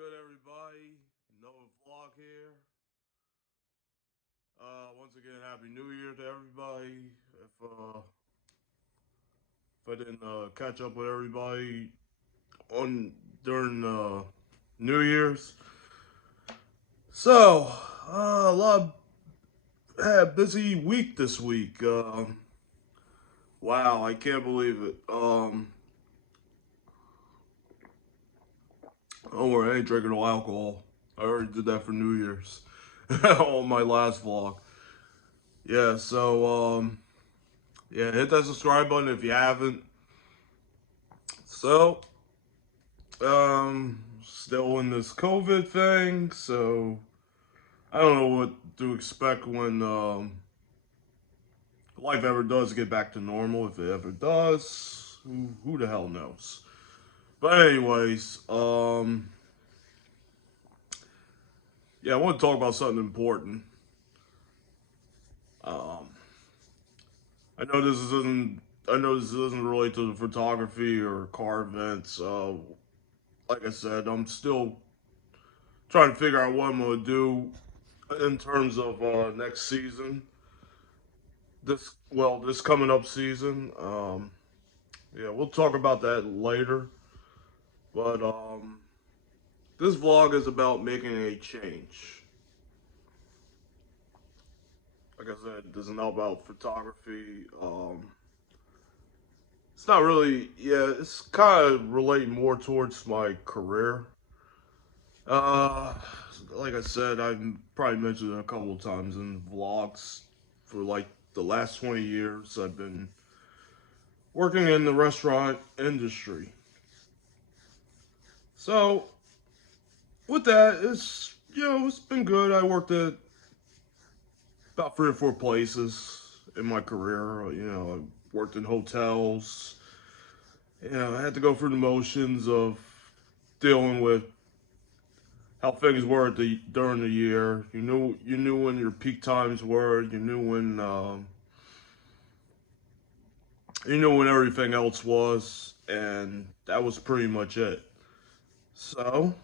good, everybody? Another vlog here. Once again, Happy New Year to everybody. If I didn't catch up with everybody on during New Year's, so a lot had a busy week this week. Wow, I can't believe it. Don't worry, I ain't drinking no alcohol. I already did that for New Year's on my last vlog. Yeah, yeah, hit that subscribe button if you haven't. So, still in this COVID thing, so I don't know what to expect when life ever does get back to normal, if it ever does. Who the hell knows? But anyways, yeah, I want to talk about something important. Um, I know this isn't. I know this doesn't relate to the photography or car events. Like I said, I'm still trying to figure out what I'm gonna do in terms of next season. This coming up season. Yeah, we'll talk about that later. But this vlog is about making a change. Like I said, this is not about photography. It's not really. Yeah, it's kind of relating more towards my career. Uh, like I said, I've probably mentioned it a couple of times in vlogs. For like the last 20 years, I've been working in the restaurant industry. So with that, it's been good. I worked at about 3 or 4 places in my career. I worked in hotels. I had to go through the motions of dealing with how things were during the year. You knew when your peak times were. You knew when everything else was, and that was pretty much it. So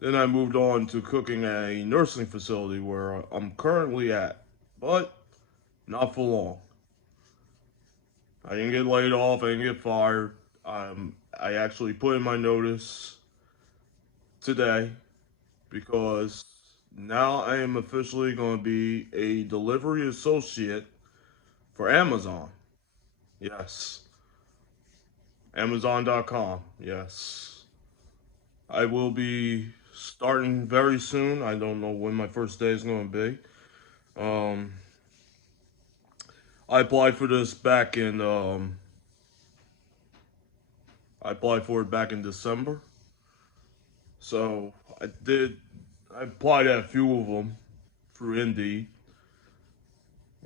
then I moved on to cooking at a nursing facility where I'm currently at, but not for long. I didn't get laid off. I didn't get fired. I actually put in my notice today because now I am officially going to be a delivery associate for Amazon. Yes, Amazon.com. Yes, I will be starting very soon. I don't know when my first day is going to be. Um, I applied for this back in. I applied for it back in December. So I did. I applied at a few of them through Indeed.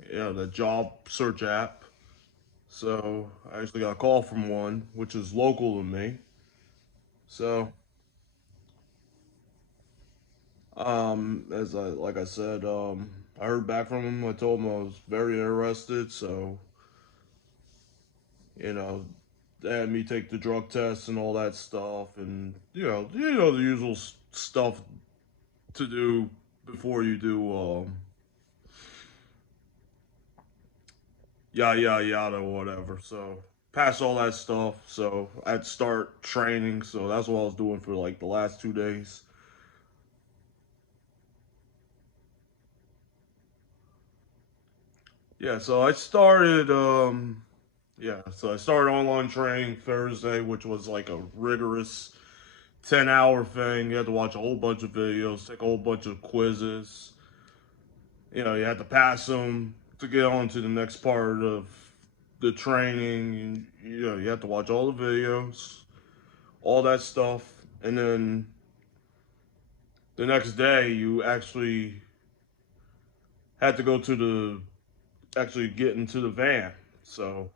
The job search app. So I actually got a call from one, which is local to me. So, as I like I said, I heard back from him. I told him I was very interested. So, you know, they had me take the drug test and all that stuff, and the usual stuff to do before you do yada yada yada or whatever. So pass all that stuff. So I'd start training. So that's what I was doing for like the last 2 days. Yeah, so I started so I started online training Thursday, which was like a rigorous 10-hour thing. You had to watch a whole bunch of videos, take a whole bunch of quizzes. You had to pass them to get on to the next part of the training. And, you have to watch all the videos, all that stuff. And then the next day, you actually had to go to actually get into the van. So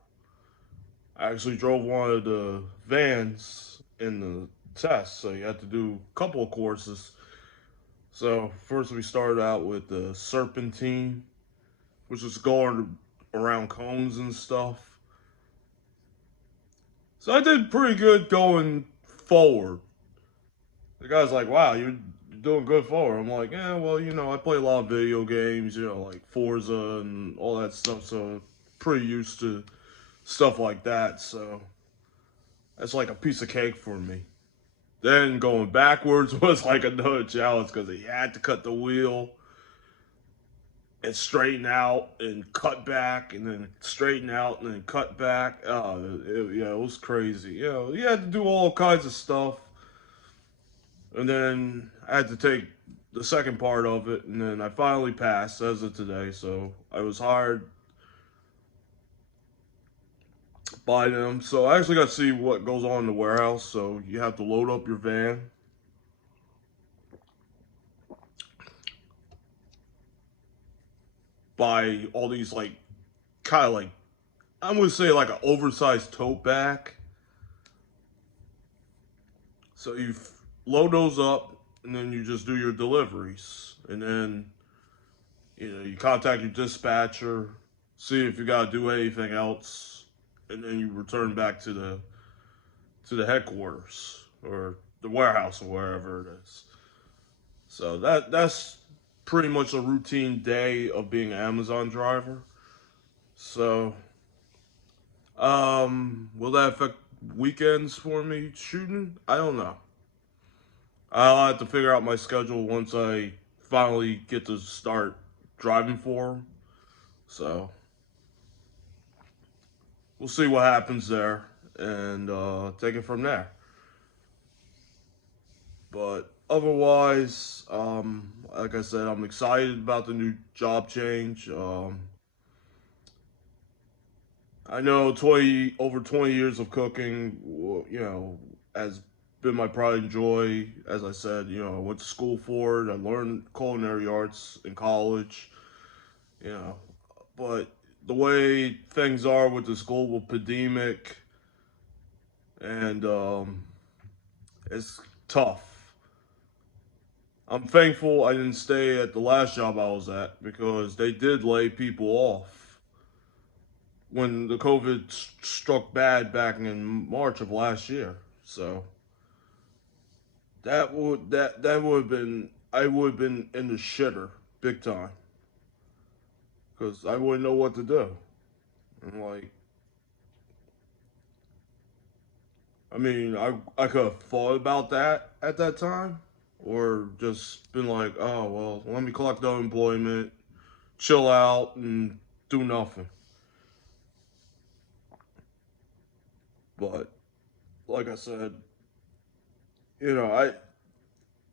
I actually drove one of the vans in the test. So you had to do a couple of courses. So first we started out with the serpentine, which is going around cones and stuff. So I did pretty good going forward. The guy's like, wow, you're doing good for. I'm like, yeah, well, I play a lot of video games, like Forza and all that stuff, so pretty used to stuff like that. So that's like a piece of cake for me. Then going backwards was like another challenge because he had to cut the wheel and straighten out and cut back and then straighten out and then cut back. Yeah, it was crazy. You had to do all kinds of stuff. And then I had to take the second part of it, and then I finally passed as of today. So I was hired by them. So I actually got to see what goes on in the warehouse. So you have to load up your van, buy all these like kind of like I'm gonna say like an oversized tote bag. So you load those up, and then you just do your deliveries, and then you contact your dispatcher, see if you gotta do anything else, and then you return back to the headquarters or the warehouse or wherever it is. So that's pretty much a routine day of being an Amazon driver. So, will that affect weekends for me shooting? I don't know. I'll have to figure out my schedule once I finally get to start driving for them. So we'll see what happens there and take it from there. But otherwise, like I said, I'm excited about the new job change. I know over 20 years of cooking, has been my pride and joy. As I said, I went to school for it. I learned culinary arts in college. You know, but the way things are with this global pandemic, and it's tough. I'm thankful I didn't stay at the last job I was at because they did lay people off when the COVID struck bad back in March of last year. So that would have been I would have been in the shitter big time because I wouldn't know what to do. And like, I mean, I could have thought about that at that time, or just been like, oh well, let me collect unemployment, chill out, and do nothing. But like I said, I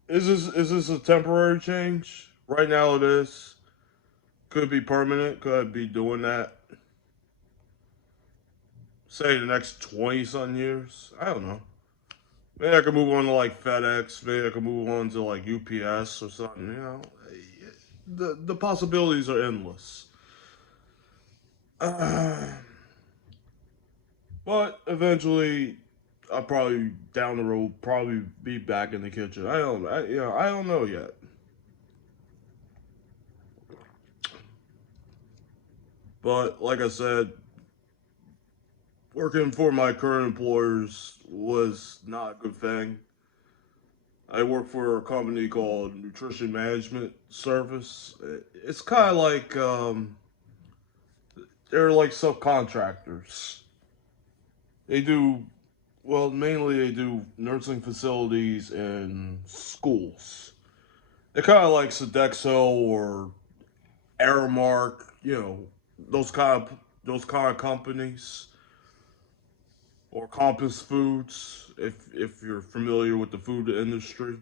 is this a temporary change? Right now it is. Could be permanent. Could be doing that. Say the next 20 something years. I don't know. Maybe I could move on to like FedEx. Maybe I could move on to like UPS or something. The possibilities are endless. Uh, but eventually, I'll probably down the road probably be back in the kitchen. I don't know yet. But like I said, working for my current employers was not a good thing. I work for a company called Nutrition Management Service. It's kind of like they're like subcontractors. They do mainly they do nursing facilities and schools. They're kind of like Sodexo or Aramark, those kind of companies, or Compass Foods, if you're familiar with the food industry.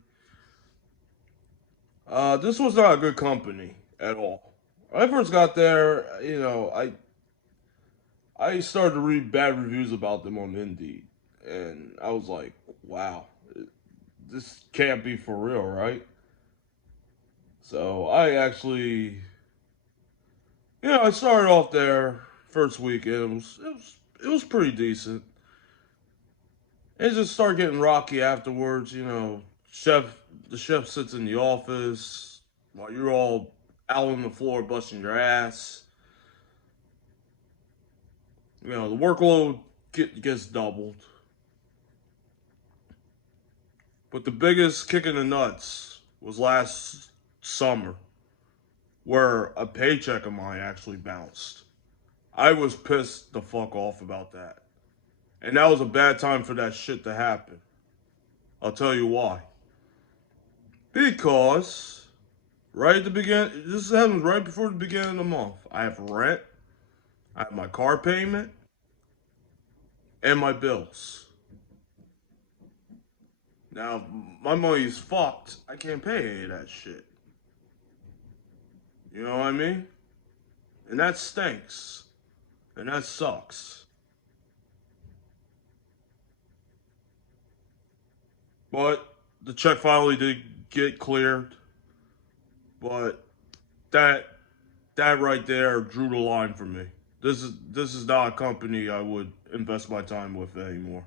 This was not a good company at all. When I first got there, I started to read bad reviews about them on Indeed, and I was like, wow, this can't be for real, right? So I actually, I started off there first week, and it was pretty decent. It just started getting rocky afterwards. Chef the chef sits in the office while you're all out on the floor busting your ass. The workload gets doubled. But the biggest kick in the nuts was last summer, where a paycheck of mine actually bounced. I was pissed the fuck off about that. And that was a bad time for that shit to happen. I'll tell you why. Because right at the beginning, this happens right before the beginning of the month. I have rent, I have my car payment, and my bills. Now, my money is fucked. I can't pay any of that shit. You know what I mean? And that stinks. And that sucks. But the check finally did get cleared. But that that right there drew the line for me. This is not a company I would invest my time with anymore.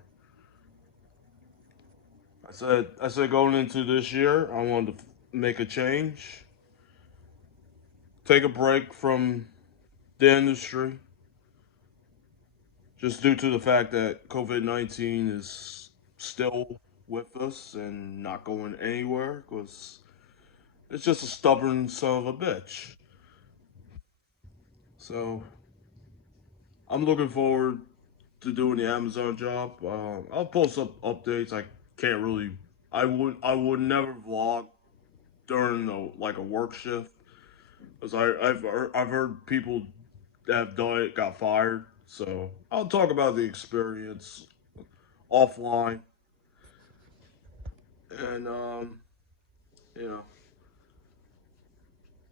I said going into this year, I wanted to make a change, take a break from the industry, just due to the fact that COVID-19 is still with us and not going anywhere because it's just a stubborn son of a bitch. So I'm looking forward to doing the Amazon job. I'll post up updates. I can't really. I would never vlog during like a work shift because I've heard people that have done it got fired. So I'll talk about the experience offline, and you know,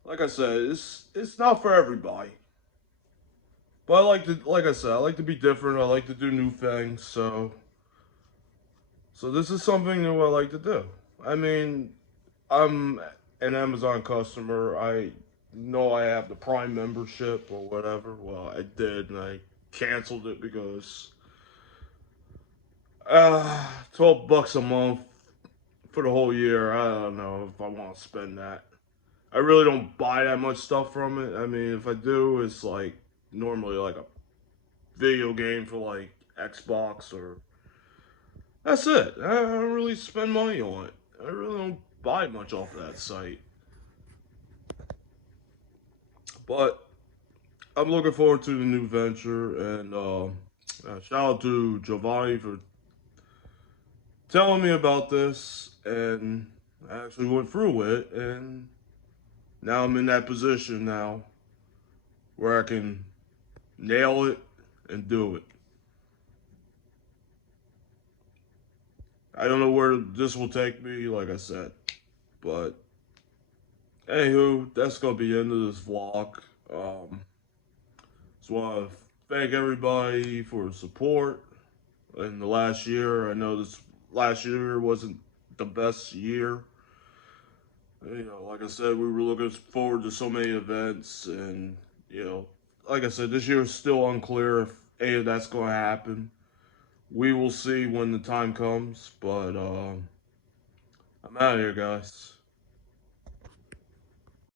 like I said, it's not for everybody. But like I said, I like to be different. I like to do new things. So this is something new I like to do. I mean, I'm an Amazon customer. I know I have the Prime membership or whatever. Well, I did, and I canceled it because 12 bucks a month for the whole year. I don't know if I want to spend that. I really don't buy that much stuff from it. I mean, if I do, it's like normally like a video game for like Xbox or that's it. I don't really spend money on it. I really don't buy much off of that site. But I'm looking forward to the new venture, and shout out to Giovanni for telling me about this, and I actually went through with it, and now I'm in that position now where I can nail it and do it. I don't know where this will take me, like I said, but anywho, that's gonna be the end of this vlog. Just want to thank everybody for the support in the last year. I know this last year wasn't the best year. You know, like I said, we were looking forward to so many events, and you know, like I said, this year is still unclear if any of that's going to happen. We will see when the time comes, but I'm out of here, guys.